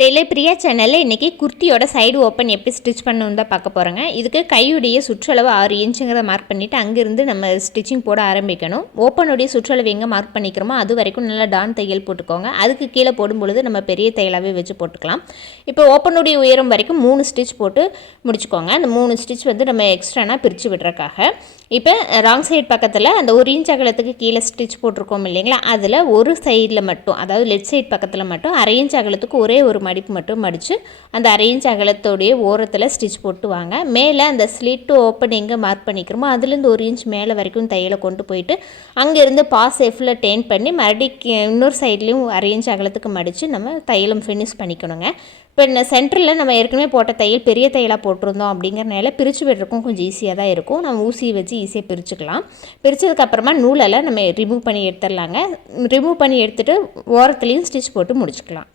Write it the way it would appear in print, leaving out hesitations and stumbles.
Taylor Priya சேனலில் இன்றைக்கி குர்த்தியோட side open எப்படி ஸ்டிச் பண்ணணும் தான் பார்க்க போகிறோங்க. இதுக்கு கையுடைய சுற்றளவு 6 இன்ச்சுங்கிறத மார்க் பண்ணிவிட்டு அங்கேருந்து நம்ம ஸ்டிச்சிங் போட ஆரம்பிக்கணும். ஓப்பனுடைய சுற்றளவு எங்கே மார்க் பண்ணிக்கிறோமோ அது வரைக்கும் நல்லா டான் தையல் போட்டுக்கோங்க. அதுக்கு கீழே போடும்பொழுது நம்ம பெரிய தையலாகவே வச்சு போட்டுக்கலாம். இப்போ ஓப்பனுடைய உயரம் வரைக்கும் 3 ஸ்டிச் போட்டு முடிச்சுக்கோங்க. அந்த 3 ஸ்டிச் வந்து நம்ம எக்ஸ்ட்ரானா பிரித்து விடுறக்காக. இப்போ ராங் சைடு பக்கத்தில் அந்த 1 இன்ச் அகலத்துக்கு கீழே ஸ்டிச் போட்டிருக்கோம் இல்லைங்களா, அதில் ஒரு சைடில் மட்டும், அதாவது லெஃப்ட் சைடு பக்கத்தில் மட்டும் 1/2 இன்ச் அகலத்துக்கு ஒரே ஒரு மடிப்பு மட்டும் மடித்து அந்த 1/2 இன்ச் அகலத்தோடைய ஓரத்தில் ஸ்டிச் போட்டு வாங்க. மேலே அந்த ஸ்லிட்டு ஓப்பன் எங்கே மார்க் பண்ணிக்கிறோமோ அதுலேருந்து 1 இன்ச் மேலே வரைக்கும் தையலை கொண்டு போயிட்டு அங்கேருந்து பாஸ் எஃப்பில் டேன் பண்ணி மறுபடியும் இன்னொரு சைட்லேயும் 1/2 இன்ச் அகலத்துக்கு மடித்து நம்ம தையலும் ஃபினிஷ் பண்ணிக்கணுங்க. இப்போ இந்த சென்டரில் நம்ம ஏற்கனவே போட்ட தையல் பெரிய தையலாக போட்டிருந்தோம் அப்படிங்கிறனால பிரித்து விடுறதுக்கும் கொஞ்சம் ஈஸியாக தான் இருக்கும். நம்ம ஊசி வச்சு ஈஸியாக பிரிச்சுக்கலாம். பிரித்ததுக்கப்புறமா நூலெல்லாம் நம்ம ரிமூவ் பண்ணி எடுத்துடலாங்க. ரிமூவ் பண்ணி எடுத்துகிட்டு ஓரத்துலேயும் ஸ்டிச் போட்டு முடிச்சுக்கலாம்.